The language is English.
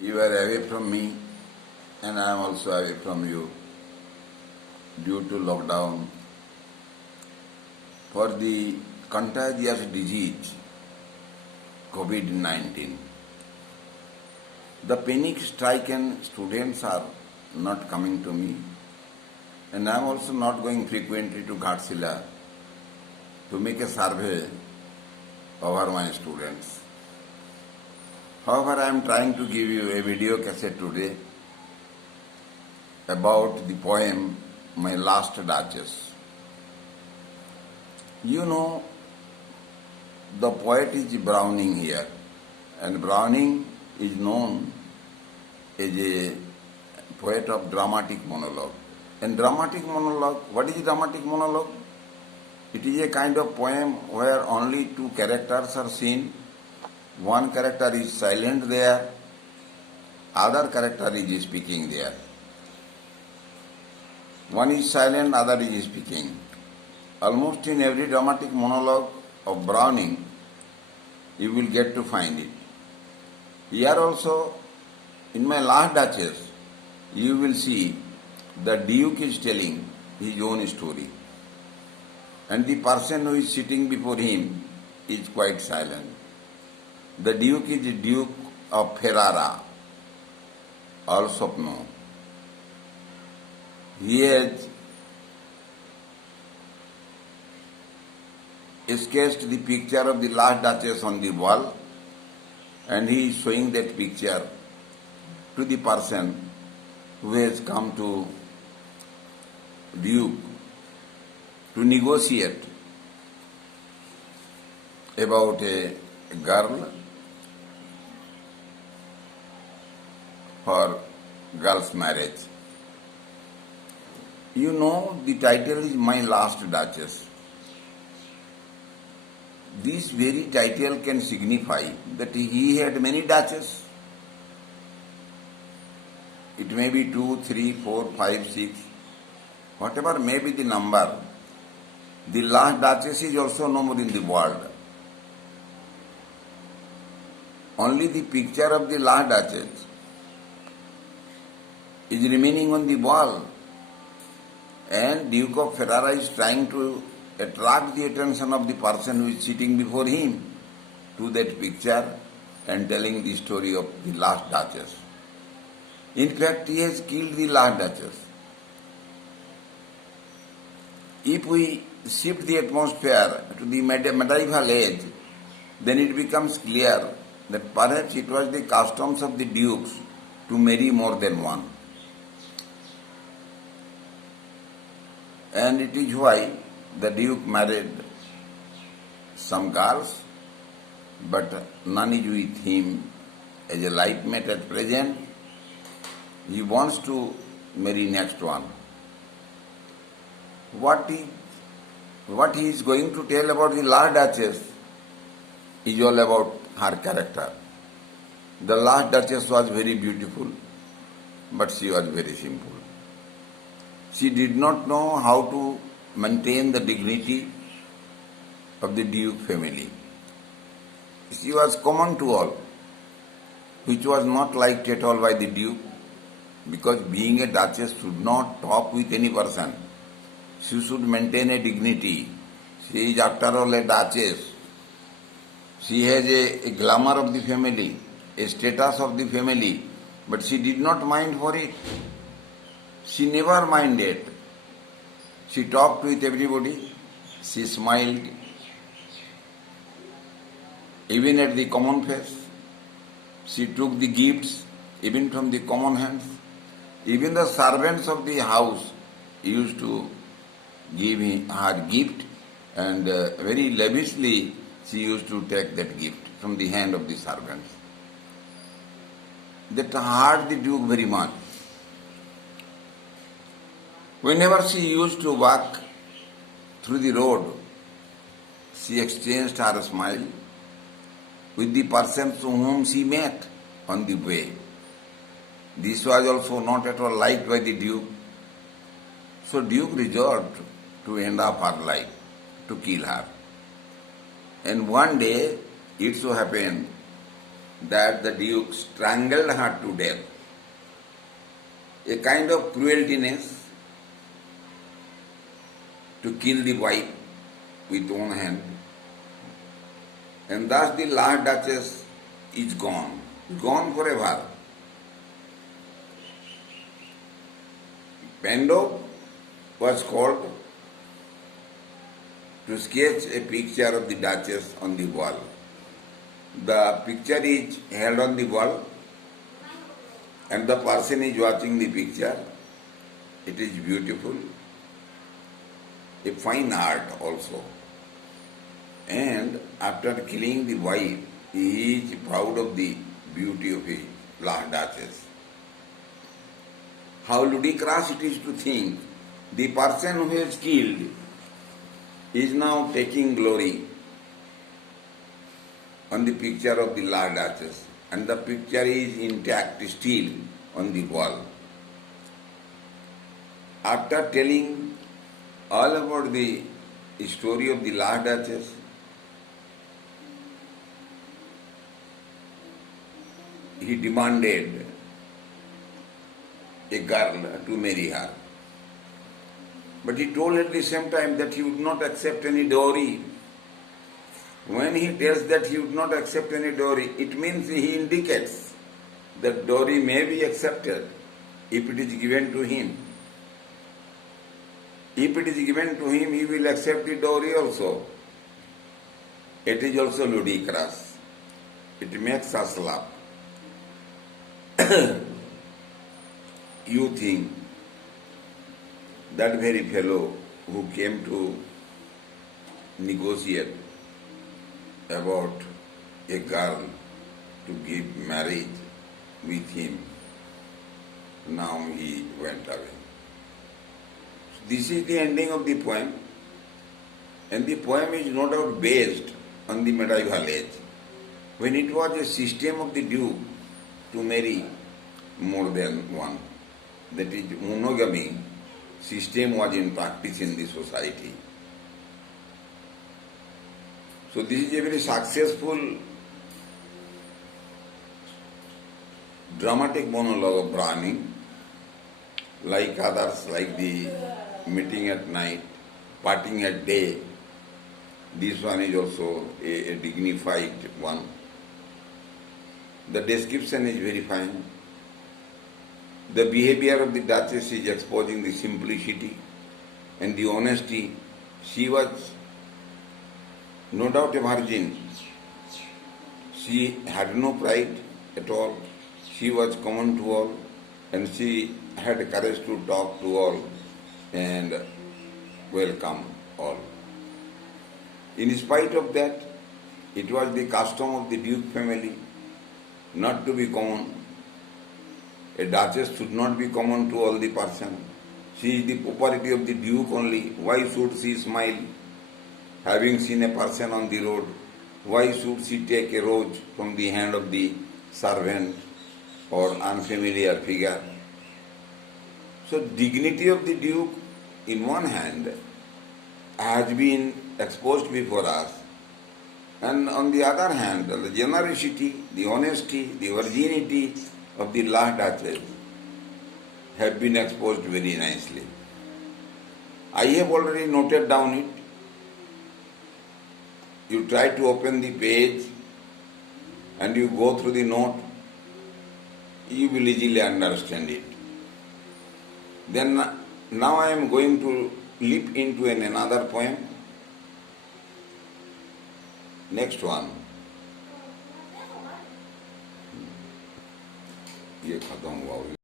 You are away from me, and I am also away from you due to lockdown. For the contagious disease COVID 19. The panic stricken students are not coming to me, and I am also not going frequently to Ghatsila to make a survey over my students. However, I am trying to give you a video cassette today about the poem My Last Duchess. You know, the poet is Browning here, and Browning is known as a poet of dramatic monologue. And dramatic monologue, what is dramatic monologue? It is a kind of poem where only two characters are seen. One character is silent there, other character is speaking there. One is silent, other is speaking. Almost in every dramatic monologue of Browning, you will get to find it. Here also, in My Last Duchess, you will see the Duke is telling his own story. And the person who is sitting before him is quite silent. The Duke is the Duke of Ferrara, or Sopno. He has sketched the picture of the last Duchess on the wall, and he is showing that picture to the person who has come to Duke to negotiate about a girl for girl's marriage. You know, the title is My Last Duchess. This very title can signify that he had many duchesses. It may be 2, 3, 4, 5, 6, whatever may be the number. The last duchess is also no more in the world. Only the picture of the last duchess is remaining on the wall, and Duke of Ferrara is trying to attract the attention of the person who is sitting before him to that picture and telling the story of the last duchess. In fact, he has killed the last duchess. If we shift the atmosphere to the medieval age, then it becomes clear that perhaps it was the customs of the dukes to marry more than one. And it is why the Duke married some girls, but none is with him as a life mate at present. He wants to marry next one. What he is going to tell about the last Duchess is all about her character. The last Duchess was very beautiful, but she was very simple. She did not know how to maintain the dignity of the Duke family. She was common to all, which was not liked at all by the Duke, because being a Duchess should not talk with any person. She should maintain a dignity. She is after all a Duchess. She has a glamour of the family, a status of the family, but she did not mind for it. She never minded. She talked with everybody. She smiled, even at the common face. She took the gifts, even from the common hands. Even the servants of the house used to give her gift, and very lavishly she used to take that gift from the hand of the servants. That hurt the Duke very much. Whenever she used to walk through the road, she exchanged her smile with the persons whom she met on the way. This was also not at all liked by the Duke. So Duke resolved to end up her life, to kill her. And one day, it so happened that the Duke strangled her to death. A kind of crueltiness to kill the wife with one hand. And thus the last Duchess is gone forever. Pendo was called to sketch a picture of the Duchess on the wall. The picture is held on the wall and the person is watching the picture. It is beautiful, a fine art also. And after killing the wife, he is proud of the beauty of his last Duchess. How ludicrous it is to think the person who has killed is now taking glory on the picture of the last Duchess, and the picture is intact still on the wall. After telling all about the story of the last Duchess, he demanded a girl to marry her. But he told at the same time that he would not accept any dowry. When he tells that he would not accept any dowry, it means he indicates that dowry may be accepted if it is given to him. If it is given to him, he will accept the dowry also. It is also ludicrous. It makes us laugh. You think that very fellow who came to negotiate about a girl to give marriage with him, now he went away. This is the ending of the poem, and the poem is no doubt based on the medieval age, when it was a system of the Duke to marry more than one. That is, monogamy system was in practice in the society. So this is a very successful dramatic monologue of Browning, like others, like the meeting at night, parting at day. This one is also a dignified one. The description is very fine. The behavior of the Duchess is exposing the simplicity and the honesty. She was no doubt a virgin. She had no pride at all. She was common to all, and she had courage to talk to all and welcome all. In spite of that, it was the custom of the Duke family not to be common. A Duchess should not be common to all the person. She is the property of the Duke only. Why should she smile having seen a person on the road? Why should she take a rose from the hand of the servant or unfamiliar figure? So dignity of the Duke in one hand has been exposed before us, and on the other hand, the generosity, the honesty, the virginity of the last Duchess have been exposed very nicely. I have already noted down it. You try to open the page and you go through the note, you will easily understand it. Then now I am going to leap into another poem. Next one. ये खत्म हुआ